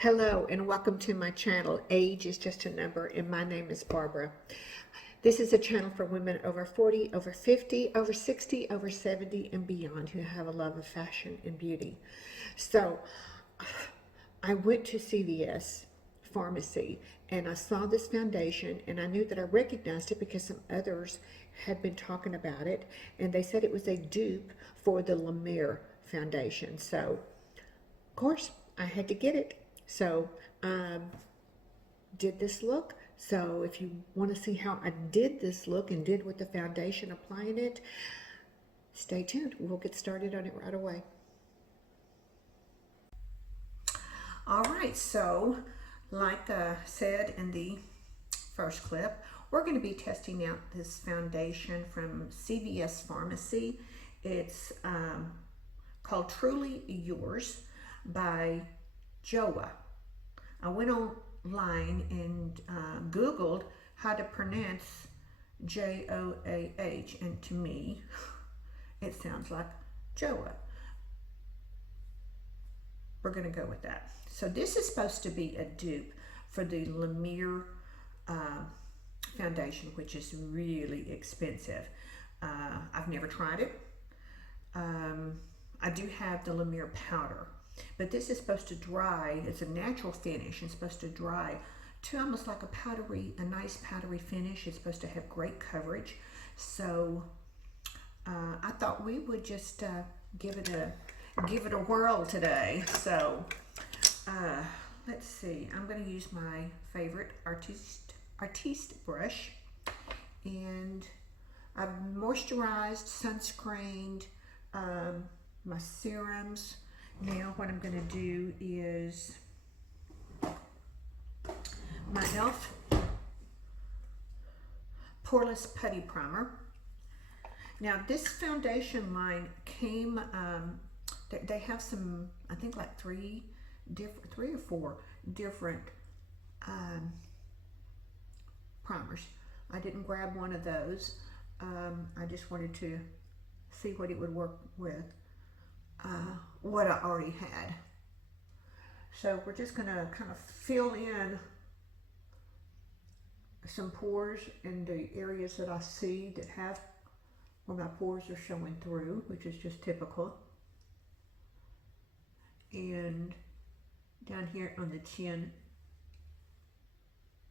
Hello and welcome to my channel. Age is just a number and my name is Barbara. This is a channel for women over 40, over 50, over 60, over 70 and beyond who have a love of fashion and beauty. So I went to CVS pharmacy and I saw this foundation and I knew that I recognized it because some others had been talking about it and they said it was a dupe for the Lumiere foundation. So of course I had to get it. So did this look. So if you want to see how I did this look and did with the foundation applying it, stay tuned. We'll get started on it right away. All right, so like I said in the first clip, we're going to be testing out this foundation from CVS Pharmacy. It's called Truly Yours by JOAH. I went online and Googled how to pronounce JOAH, and to me, it sounds like JOAH. We're going to go with that. So this is supposed to be a dupe for the Lumiere foundation, which is really expensive. I've never tried it. I do have the Lumiere powder. But this is supposed to dry, it's a natural finish, it's supposed to dry to almost like a nice powdery finish. It's supposed to have great coverage. So I thought we would just give it a whirl today. So let's see, I'm going to use my favorite artiste brush, and I've moisturized, sunscreened my serums. Now what I'm going to do is my e.l.f. Poreless Putty Primer. Now this foundation line came, they have some, I think like three or four different primers. I didn't grab one of those. I just wanted to see what it would work with. What I already had. So we're just going to kind of fill in some pores in the areas that I see that have where my pores are showing through, which is just typical. And down here on the chin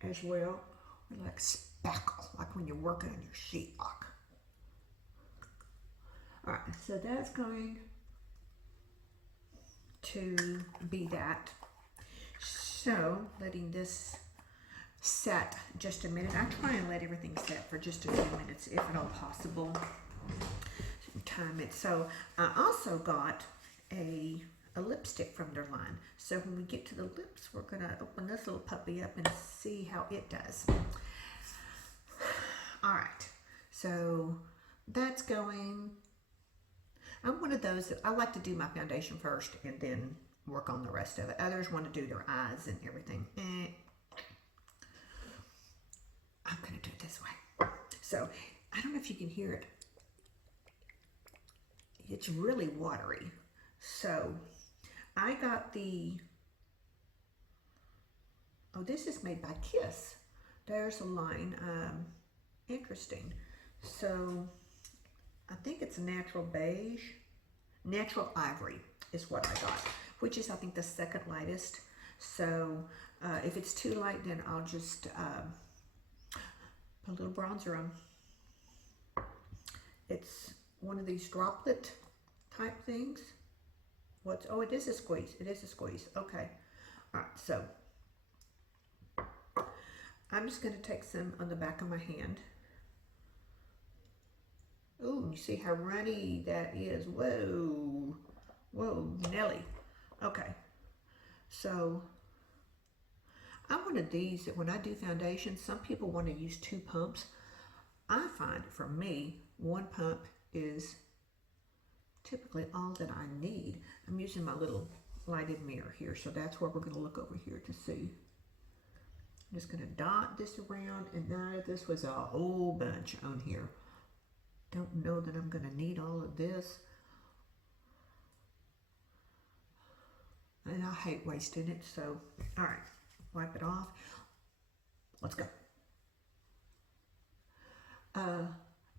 as well, like spackle, like when you're working on your sheetrock. All right, so that's going to be that. So letting this set just a minute. I try and let everything set for just a few minutes if at all possible. Time it. So I also got a lipstick from their line. So when we get to the lips, we're gonna open this little puppy up and see how it does. All right, so that's going. I'm one of those that I like to do my foundation first and then work on the rest of it. Others want to do their eyes and everything. I'm going to do it this way. So I don't know if you can hear it. It's really watery. So I got this is made by Kiss. There's a line. Interesting. So I think it's natural beige. Natural ivory is what I got, which is I think the second lightest. So if it's too light, then I'll just put a little bronzer on. It's one of these droplet type things. Oh, it is a squeeze. It is a squeeze. Okay. All right, so I'm just going to take some on the back of my hand. Ooh, you see how runny that is. Whoa. Whoa, Nelly. Okay. So, I'm one of these that when I do foundation, some people want to use 2 pumps. I find for me, 1 pump is typically all that I need. I'm using my little lighted mirror here, so that's where we're going to look over here to see. I'm just going to dot this around, and now this was a whole bunch on here. Don't know that I'm going to need all of this. And I hate wasting it, so, all right, wipe it off. Let's go.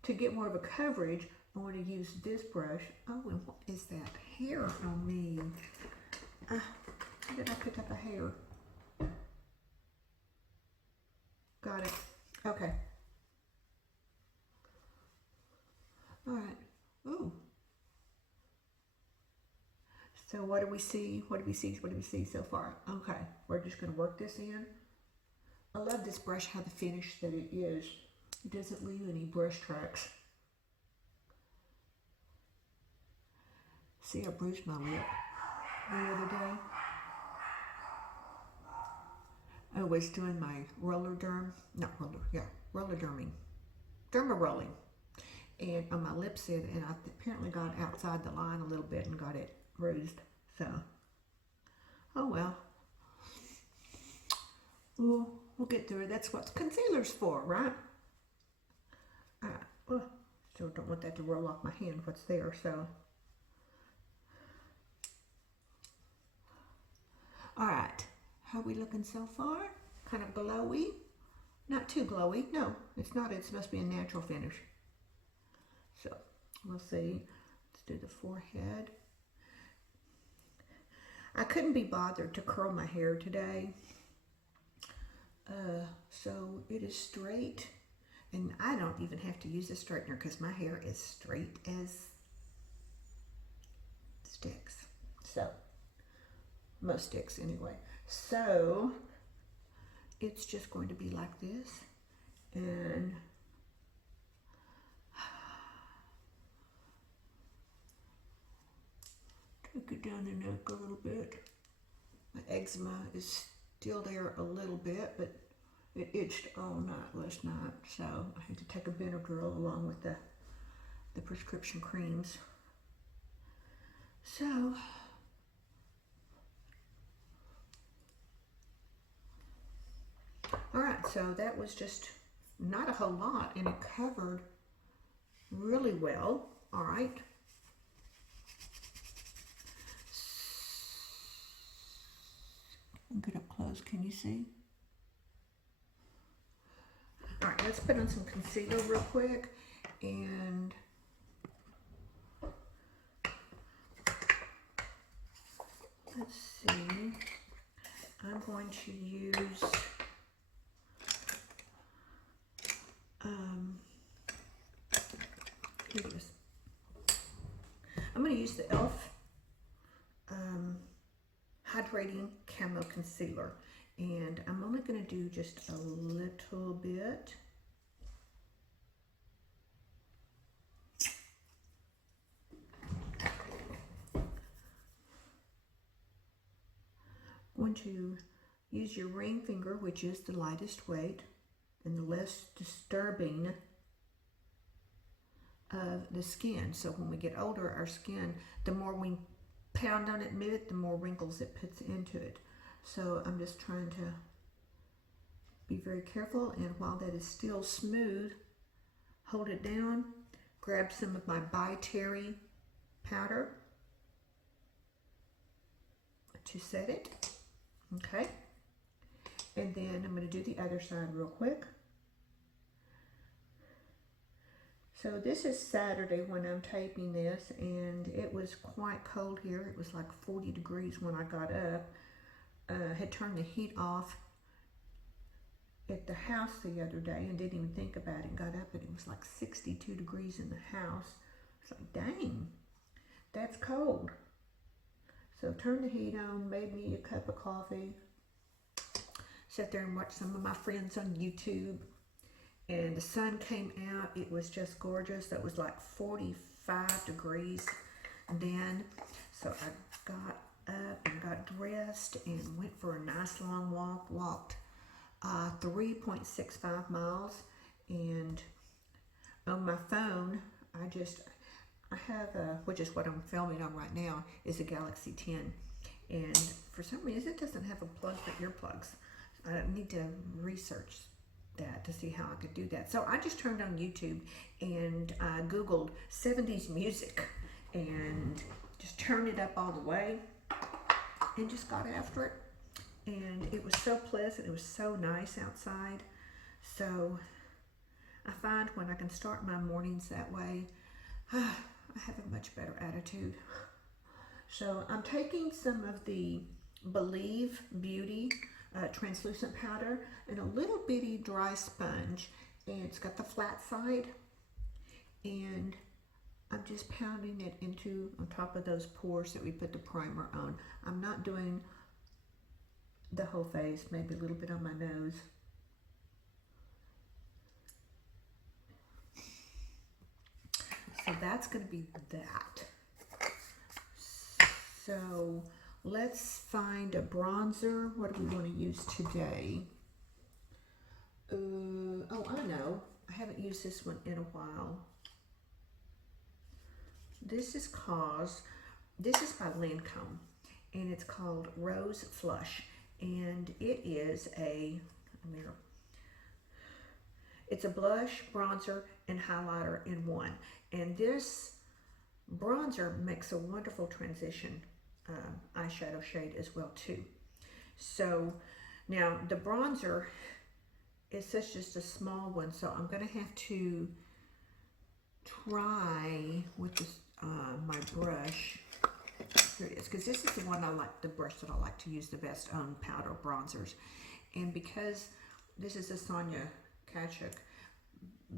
To get more of a coverage, I want to use this brush. Oh, and what is that hair on me? How did I pick up a hair? Got it. Okay. All right. Ooh. So what do we see? What do we see? What do we see so far? Okay. We're just going to work this in. I love this brush, how the finish that it is. It doesn't leave any brush tracks. See, I bruised my lip the other day. I was doing my roller derming, derma rolling, and on my lips, and I apparently got outside the line a little bit and got it bruised. So, oh well. We'll get through it. That's what concealer's for, right? Still don't want that to roll off my hand, what's there, so. All right, how are we looking so far? Kind of glowy. Not too glowy. No, it's not. It's supposed to be a natural finish. So, we'll see. Let's do the forehead. I couldn't be bothered to curl my hair today. So it is straight. And I don't even have to use a straightener because my hair is straight as sticks. So, most sticks anyway. So, it's just going to be like this. And take it down the neck a little bit. My eczema is still there a little bit, but it itched all night last night, so I had to take a Benadryl along with the prescription creams. So, all right, so that was just not a whole lot, and it covered really well. All right. Get up close, can you see? All right, let's put on some concealer real quick, and let's see, I'm going to use here it is. I'm going to use the e.l.f. Hydrating Camo Concealer, and I'm only going to do just a little bit. Going to use your ring finger, which is the lightest weight and the less disturbing of the skin. So when we get older, our skin, the more we pound on it, move it, the more wrinkles it puts into it. So I'm just trying to be very careful, and while that is still smooth, hold it down, grab some of my By Terry powder to set it. Okay, and then I'm going to do the other side real quick. So this is Saturday when I'm taping this, and it was quite cold here. It was like 40 degrees when I got up. Had turned the heat off at the house the other day and didn't even think about it. Got up and it was like 62 degrees in the house. It's like, dang, that's cold. So turned the heat on, made me a cup of coffee, sat there and watched some of my friends on YouTube. And the sun came out. It was just gorgeous. That was like 45 degrees then. So I got up and got dressed and went for a nice long walk. Walked 3.65 miles. And on my phone, I have which is what I'm filming on right now, is a Galaxy 10. And for some reason, it doesn't have a plug for earplugs. I need to research that to see how I could do that. So I just turned on YouTube and I Googled 70s music and just turned it up all the way. and just got after it. And it was so pleasant. It was so nice outside. So I find when I can start my mornings that way, I have a much better attitude. So I'm taking some of the Believe Beauty translucent powder and a little bitty dry sponge, and it's got the flat side, and I'm just pounding it into on top of those pores that we put the primer on. I'm not doing the whole face, maybe a little bit on my nose. So that's going to be that. So let's find a bronzer. What do we want to use today? Oh, I know. I haven't used this one in a while. This is by Lancome, and it's called Rose Flush, and it is it's a blush, bronzer, and highlighter in one. And this bronzer makes a wonderful transition eyeshadow shade as well too. So now the bronzer is just a small one, so I'm going to have to try with this my brush. Here it is, because this is the one the brush that I like to use the best on powder bronzers. And because this is a Sonia Kachuk,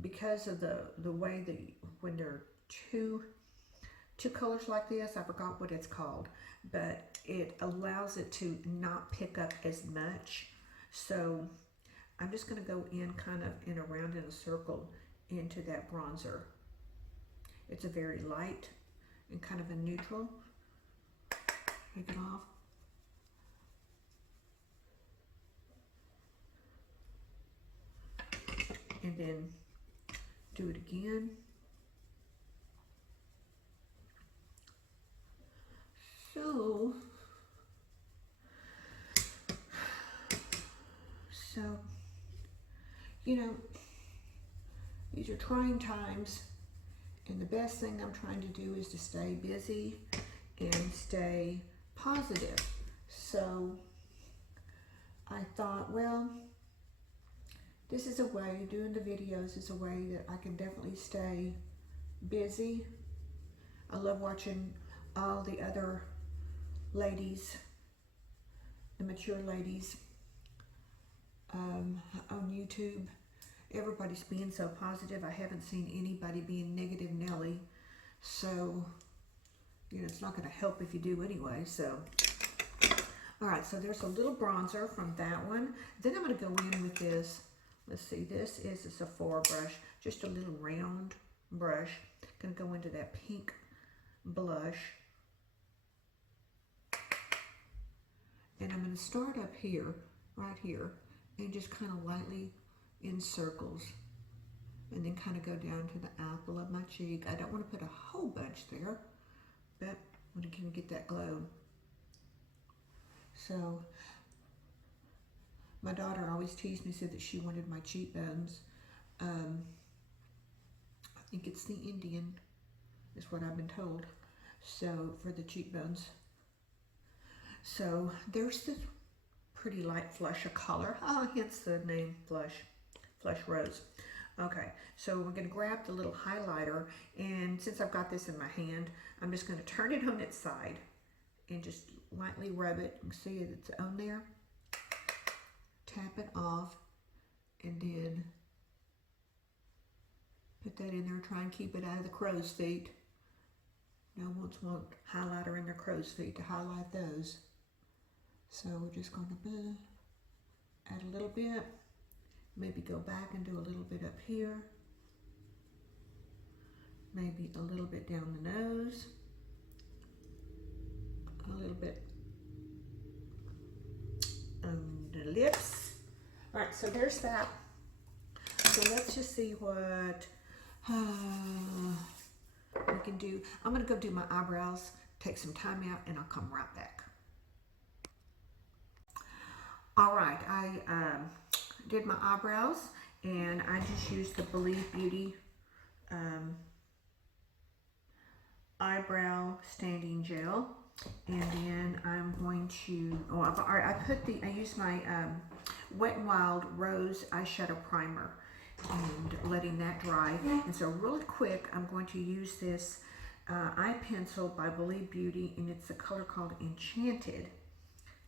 because of the way that when there are two colors like this, I forgot what it's called, but it allows it to not pick up as much. So I'm just going to go in kind of in around in a circle into that bronzer. It's a very light and kind of a neutral. Take it off. And then do it again. So, you know, these are trying times, and the best thing I'm trying to do is to stay busy and stay positive. So I thought, well, this is a way, doing the videos is a way that I can definitely stay busy. I love watching all the other ladies, the mature ladies on YouTube. Everybody's being so positive. I haven't seen anybody being negative Nelly. So, you know, it's not going to help if you do anyway. So, all right, so there's a little bronzer from that one. Then I'm going to go in with this. Let's see, this is a Sephora brush, just a little round brush. Going to go into that pink blush. And I'm going to start up here, right here, and just kind of lightly in circles. And then kind of go down to the apple of my cheek. I don't want to put a whole bunch there, but I want to get that glow. So, my daughter always teased me, said that she wanted my cheekbones. I think it's the Indian, is what I've been told. So, for the cheekbones. So, there's this pretty light flush of color. Hence the name Flush Rose. Okay, so we're going to grab the little highlighter, and since I've got this in my hand, I'm just going to turn it on its side and just lightly rub it. You can see it's on there. Tap it off, and then put that in there. Try and keep it out of the crow's feet. No one wants highlighter in their crow's feet to highlight those. So we're just going to add a little bit. Maybe go back and do a little bit up here. Maybe a little bit down the nose. A little bit on the lips. All right, so there's that. So let's just see what we can do. I'm going to go do my eyebrows, take some time out, and I'll come right back. All right, I did my eyebrows, and I just used the Believe Beauty eyebrow standing gel. And then I'm going to, oh, I used my Wet n Wild Rose eyeshadow primer and letting that dry. And so really quick, I'm going to use this eye pencil by Believe Beauty, and it's a color called Enchanted.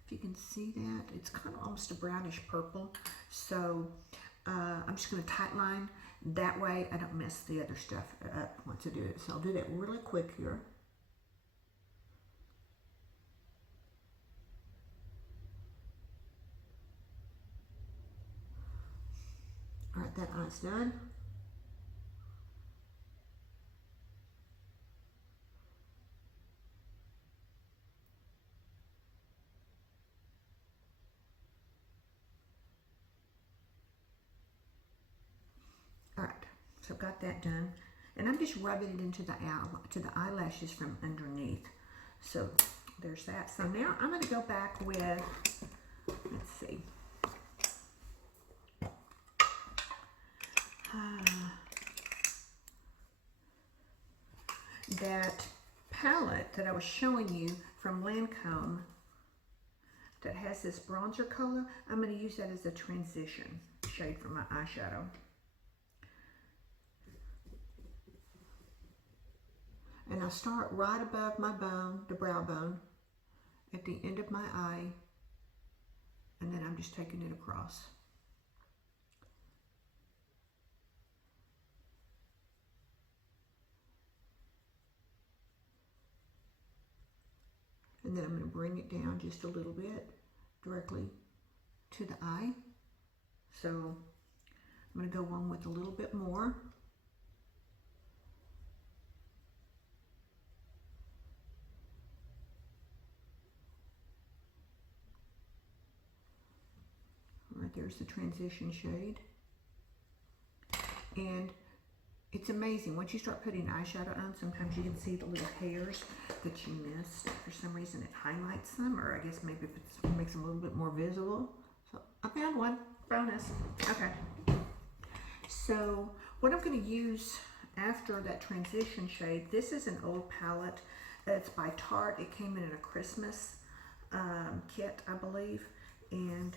If you can see that, it's kind of almost a brownish purple. So I'm just going to tight line. That way I don't mess the other stuff up once I do it. So I'll do that really quick here. All right, that eye's done. All right, so I've got that done. And I'm just rubbing it into the eyelashes from underneath. So there's that. So now I'm going to go back with, let's see. That palette that I was showing you from Lancome that has this bronzer color, I'm going to use that as a transition shade for my eyeshadow. And I'll start right above my bone, the brow bone, at the end of my eye, and then I'm just taking it across. And then I'm going to bring it down just a little bit directly to the eye. So I'm going to go on with a little bit more. Right there's the transition shade. And it's amazing. Once you start putting eyeshadow on, sometimes you can see the little hairs that you missed. For some reason it highlights them, or I guess maybe it makes them a little bit more visible. So I found one. Bonus. Okay. So what I'm going to use after that transition shade, this is an old palette. It's by Tarte. It came in a Christmas kit, I believe. And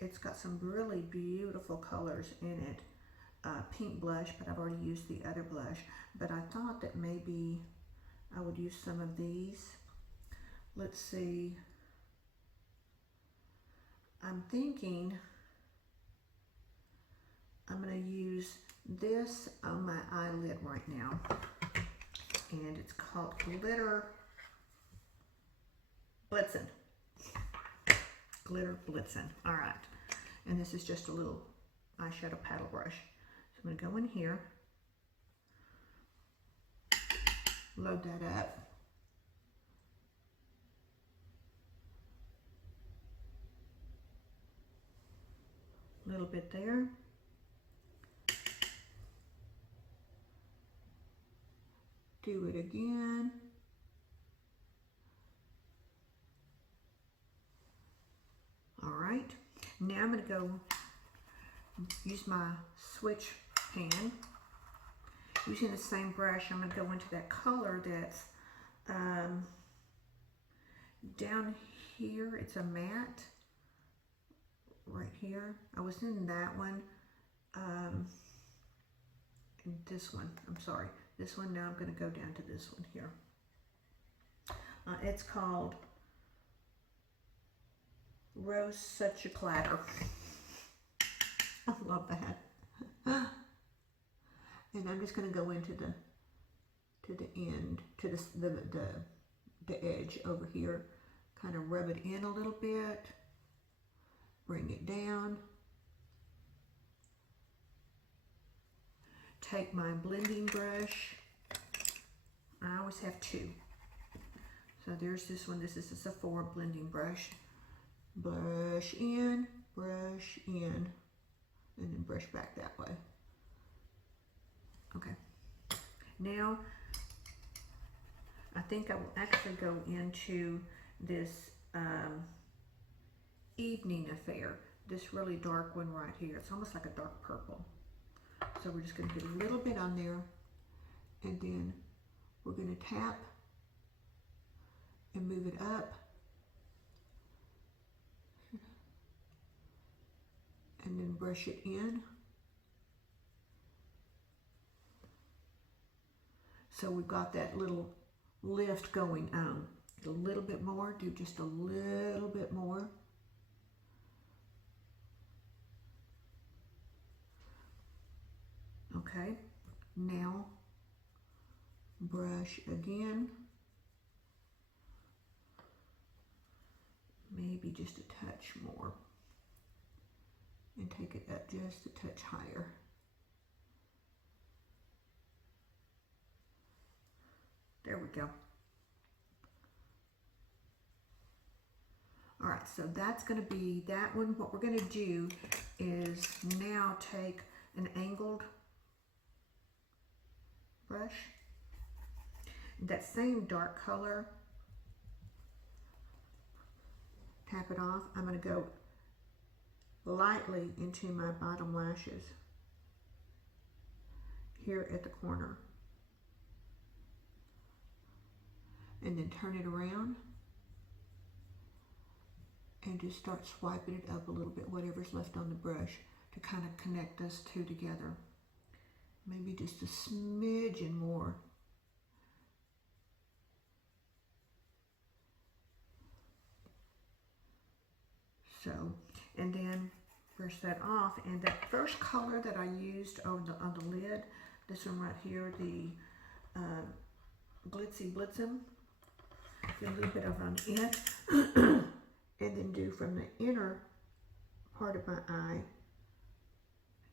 it's got some really beautiful colors in it. Pink blush, but I've already used the other blush. But I thought that maybe I would use some of these. Let's see. I'm thinking I'm going to use this on my eyelid right now. And it's called Glitter Blitzen. Glitter Blitzen. All right. And this is just a little eyeshadow paddle brush. I'm going to go in here, load that up, a little bit there, do it again, all right, now I'm going to go use my switch pan. Using the same brush, I'm going to go into that color that's down here. It's a matte right here. I was in that one. And this one, I'm sorry. This one, now I'm going to go down to this one here. It's called Rose Such a Clatter. I love that. And I'm just going to go into the end, to the edge over here. Kind of rub it in a little bit. Bring it down. Take my blending brush. I always have two. So there's this one. This is a Sephora blending brush. Brush in, and then brush back that way. Okay. Now, I think I will actually go into this Evening Affair. This really dark one right here. It's almost like a dark purple. So we're just going to get a little bit on there, and then we're going to tap and move it up. And then brush it in. So we've got that little lift going on. A little bit more, do just a little bit more. Okay, now brush again. Maybe just a touch more. And take it up just a touch higher. There we go. All right, so that's going to be that one. What we're going to do is now take an angled brush, that same dark color, tap it off. I'm going to go lightly into my bottom lashes here at the corner, and then turn it around and just start swiping it up a little bit, whatever's left on the brush, to kind of connect those two together. Maybe just a smidgen more. So, and then brush that off, and that first color that I used on the lid, this one right here, the Glitzy Blitzum, do a little bit of on it, and then do from the inner part of my eye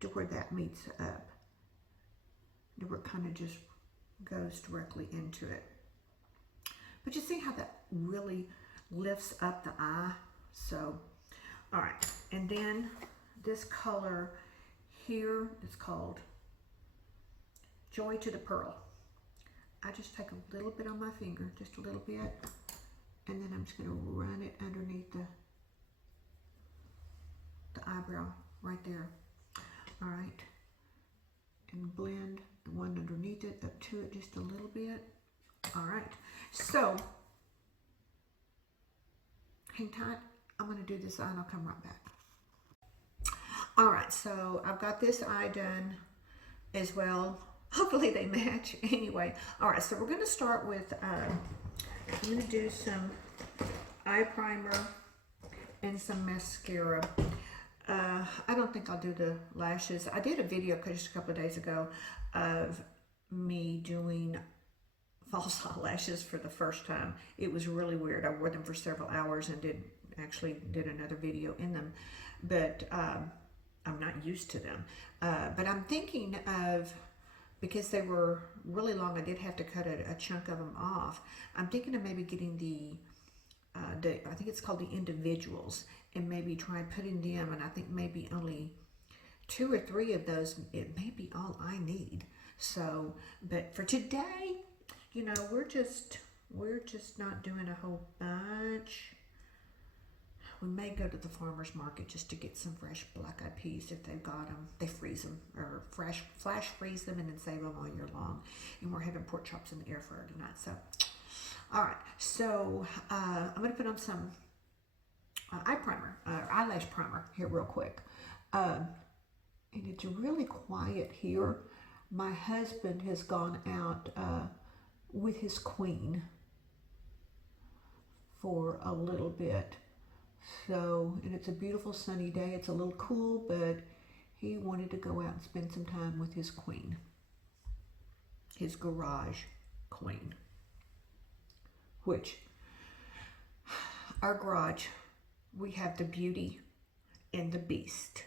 to where that meets up, and where it kind of just goes directly into it. But you see how that really lifts up the eye? So, all right, and then this color here is called Joy to the Pearl. I just take a little bit on my finger, just a little bit, and then I'm just going to run it underneath the eyebrow right there. All right, and blend the one underneath it up to it just a little bit. All right, so hang tight. I'm going to do this eye and I'll come right back. All right, so I've got this eye done as well. Hopefully they match. Anyway, all right, so we're going to start with, I'm going to do some eye primer and some mascara. I don't think I'll do the lashes. I did a video just a couple of days ago of me doing false eyelashes for the first time. It was really weird. I wore them for several hours and did another video in them, but I'm not used to them. But I'm thinking of, because they were really long, I did have to cut a chunk of them off. I'm thinking of maybe getting the I think it's called the individuals, and maybe try putting them, and I think maybe only 2 or 3 of those, it may be all I need. So, but for today, you know, we're just not doing a whole bunch. We may go to the farmer's market just to get some fresh black-eyed peas if they've got them. They freeze them, or flash freeze them, and then save them all year long. And we're having pork chops in the air fryer tonight. So, all right. So I'm going to put on some eye primer, eyelash primer here real quick. And it's really quiet here. My husband has gone out with his queen for a little bit. So, and it's a beautiful sunny day. It's a little cool, but he wanted to go out and spend some time with his queen, his garage queen, which our garage, we have the Beauty and the Beast.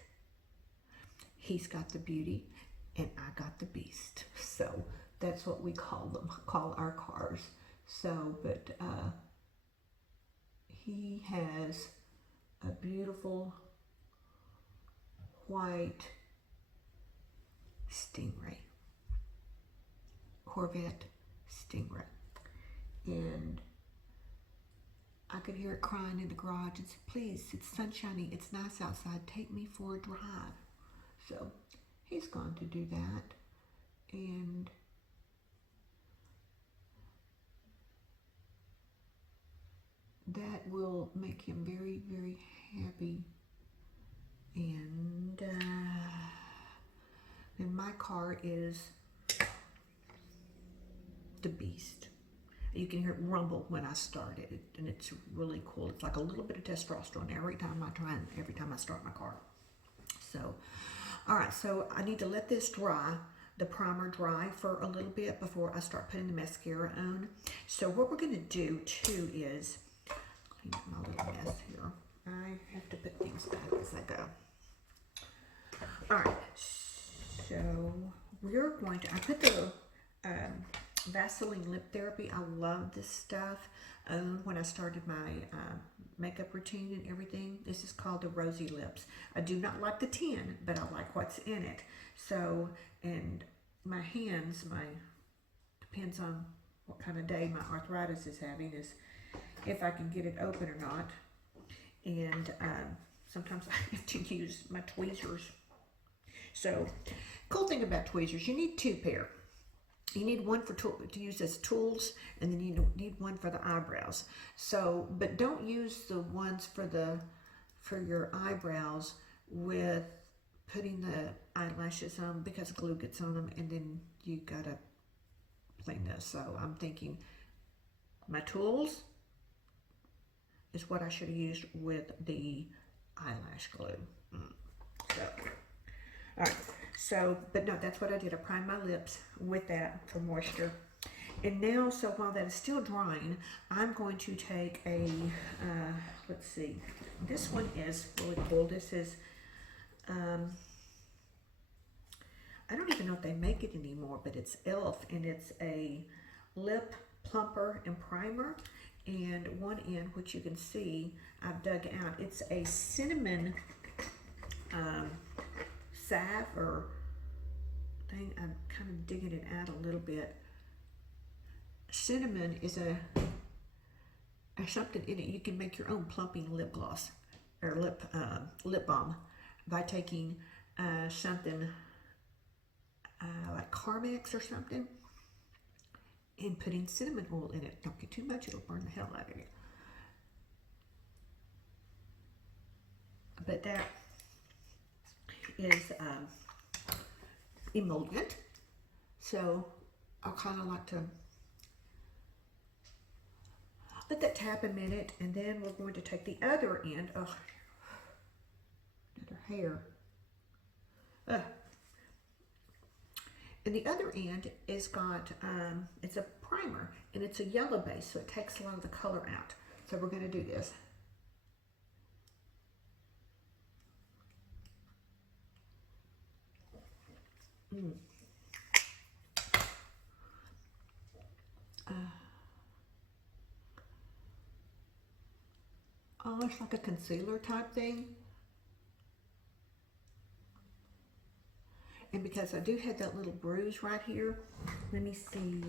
He's got the Beauty and I got the Beast. So that's what we call our cars. So, but he has a beautiful white Stingray, Corvette Stingray. And I could hear it crying in the garage and said, please, it's sunshiny, it's nice outside, take me for a drive. So he's gone to do that. And that will make him very, very happy. And then my car is the Beast. You can hear it rumble when I start it, and it's really cool. It's like a little bit of testosterone every time I start my car. So, all right, so I need to let this dry, the primer dry for a little bit before I start putting the mascara on. So what we're gonna do too is, clean up my little mess here. I have to put things back as I go. All right, so we're going to, I put the Vaseline Lip Therapy. I love this stuff. When I started my makeup routine and everything, this is called the Rosy Lips. I do not like the tin, but I like what's in it. So, and my hands, depends on what kind of day my arthritis is having, is if I can get it open or not. And sometimes I have to use my tweezers. So, cool thing about tweezers, you need two pair. You need one to use as tools, and then you need one for the eyebrows. So, but don't use the ones for your eyebrows with putting the eyelashes on, because glue gets on them, and then you gotta clean those. So I'm thinking my tools is what I should have used with the eyelash glue. So, all right. So, but no, that's what I did. I primed my lips with that for moisture. And now, so while that is still drying, I'm going to take a, let's see, this one is really cool. This is, I don't even know if they make it anymore, but it's e.l.f. and it's a lip plumper and primer. And one end, which you can see, I've dug out. It's a cinnamon salve or thing. I'm kind of digging it out a little bit. Cinnamon is a something in it. You can make your own plumping lip gloss or lip balm by taking something like Carmex or something and putting cinnamon oil in it. Don't get too much, it'll burn the hell out of you. But that is emollient, so I kind of like to let that tap a minute, and then we're going to take the other end. Oh, another hair. And the other end is got, it's a primer, and it's a yellow base, so it takes a lot of the color out. So we're going to do this. Almost like a concealer type thing. And because I do have that little bruise right here, let me see.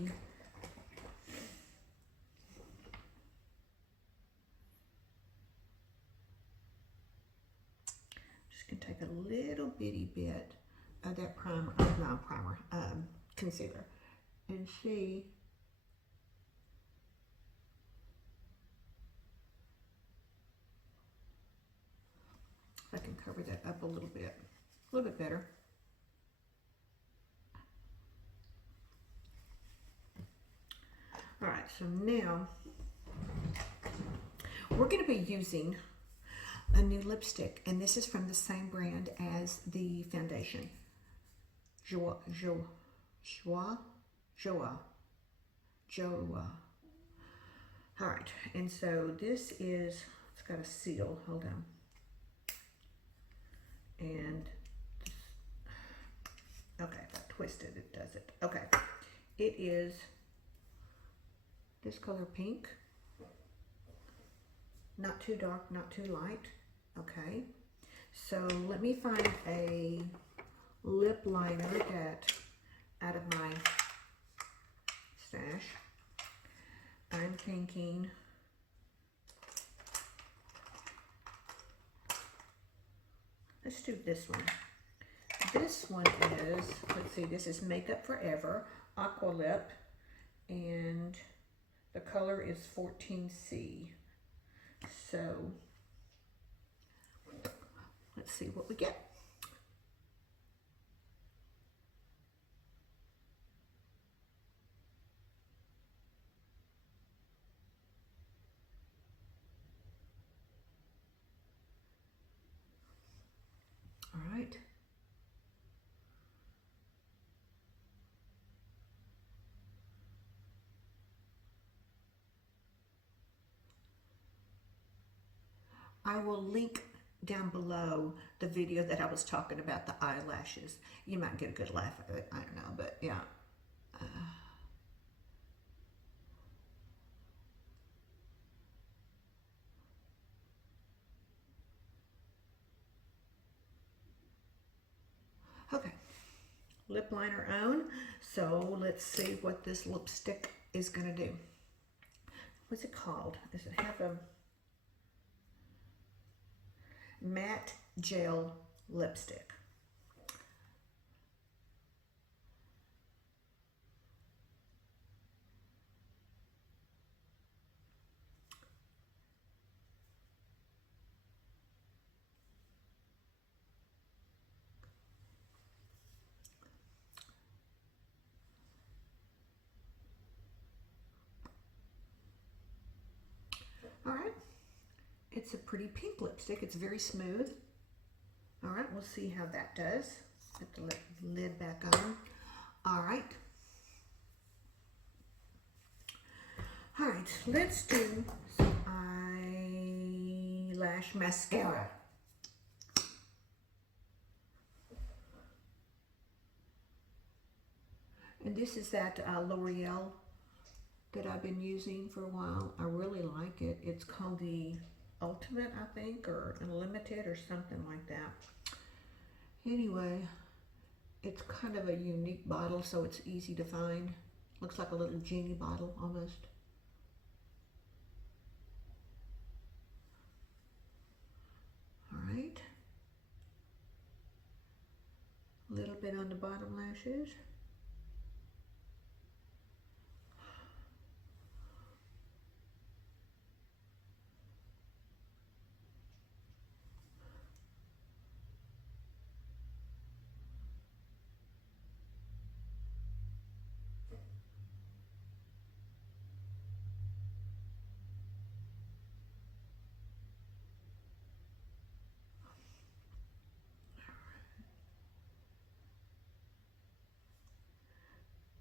Just gonna take a little bitty bit of that concealer, and see. I can cover that up a little bit better. All right, so now we're going to be using a new lipstick, and this is from the same brand as the foundation. JOAH. All right, and so this is, it's got a seal, hold on. And, okay, if I twist it, it does it. Okay, it is this color pink. Not too dark, not too light. Okay, so let me find a lip liner that out of my stash. I'm thinking let's do this one. This one is, let's see, this is Makeup Forever Aqua Lip, and the color is 14C. So let's see what we get. All right. I will link down below the video that I was talking about the eyelashes. You might get a good laugh at it. I don't know, but yeah. Okay, lip liner on. So let's see what this lipstick is gonna do. What's it called? Does it have a matte gel lipstick? All right, it's a pretty pink lipstick. It's very smooth. All right, we'll see how that does. Put the lid back on. All right. All right, let's do some eyelash mascara. And this is that L'Oreal that I've been using for a while. I really like it. It's called the Ultimate, I think, or Unlimited or something like that. Anyway, it's kind of a unique bottle, so it's easy to find. Looks like a little genie bottle almost. All right. A little bit on the bottom lashes.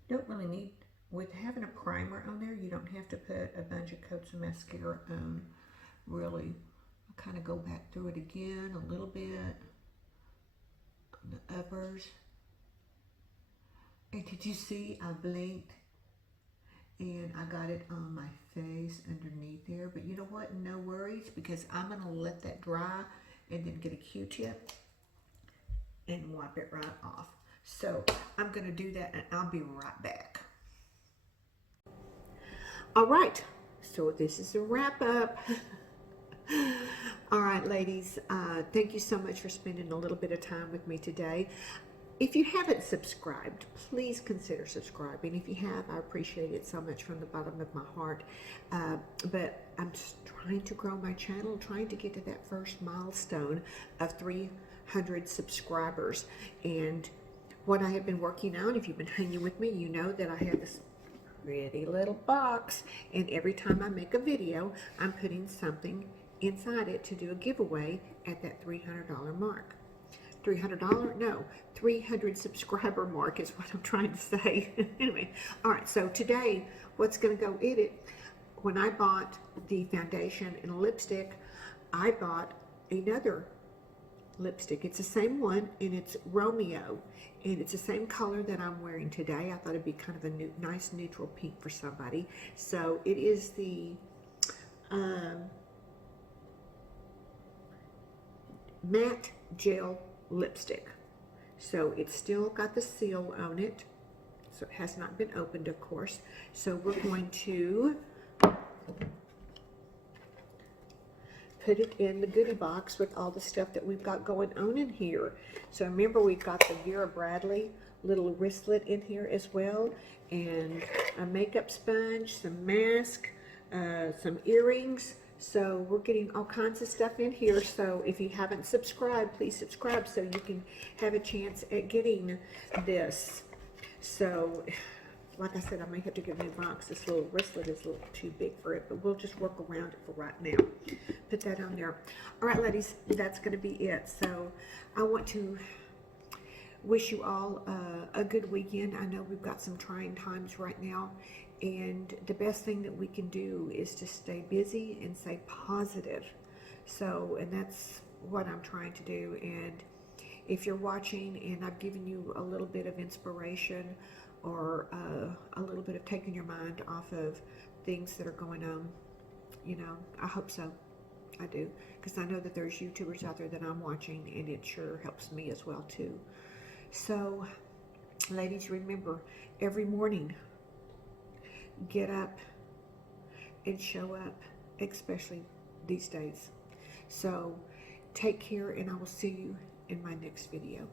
Don't really need, with having a primer on there, you don't have to put a bunch of coats of mascara on. Really, I'll kind of go back through it again a little bit on the uppers. And did you see I blinked and I got it on my face underneath there? But you know what? No worries, because I'm going to let that dry and then get a Q-tip and wipe it right off. So I'm going to do that and I'll be right back. All right, so this is a wrap up. All right, ladies, thank you so much for spending a little bit of time with me today. If you haven't subscribed, please consider subscribing. If you have, I appreciate it so much from the bottom of my heart. But I'm just trying to grow my channel, trying to get to that first milestone of 300 subscribers. And what I have been working on, if you've been hanging with me, you know that I have this pretty little box, and every time I make a video, I'm putting something inside it to do a giveaway at that $300 mark. $300? No, 300 subscriber mark is what I'm trying to say. Anyway, all right, so today, what's going to go in it? When I bought the foundation and lipstick, I bought another lipstick. It's the same one, and it's Romeo, and it's the same color that I'm wearing today. I thought it'd be kind of a nice neutral pink for somebody. So it is the matte gel lipstick. So it's still got the seal on it, so it has not been opened, of course. So we're going to put it in the goodie box with all the stuff that we've got going on in here. So remember, we've got the Vera Bradley little wristlet in here as well, and a makeup sponge, some mask, some earrings, So we're getting all kinds of stuff in here. So if you haven't subscribed, please subscribe so you can have a chance at getting this. So like I said, I may have to get a new box. This little wristlet is a little too big for it, but we'll just work around it for right now. Put that on there. All right, ladies, that's going to be it. So I want to wish you all a good weekend. I know we've got some trying times right now, and the best thing that we can do is to stay busy and stay positive. So, and that's what I'm trying to do. And if you're watching and I've given you a little bit of inspiration or a little bit of taking your mind off of things that are going on, you know, I hope so. I do, because I know that there's YouTubers out there that I'm watching, and it sure helps me as well too. So, ladies, remember, every morning, get up and show up, especially these days. So, take care, and I will see you in my next video.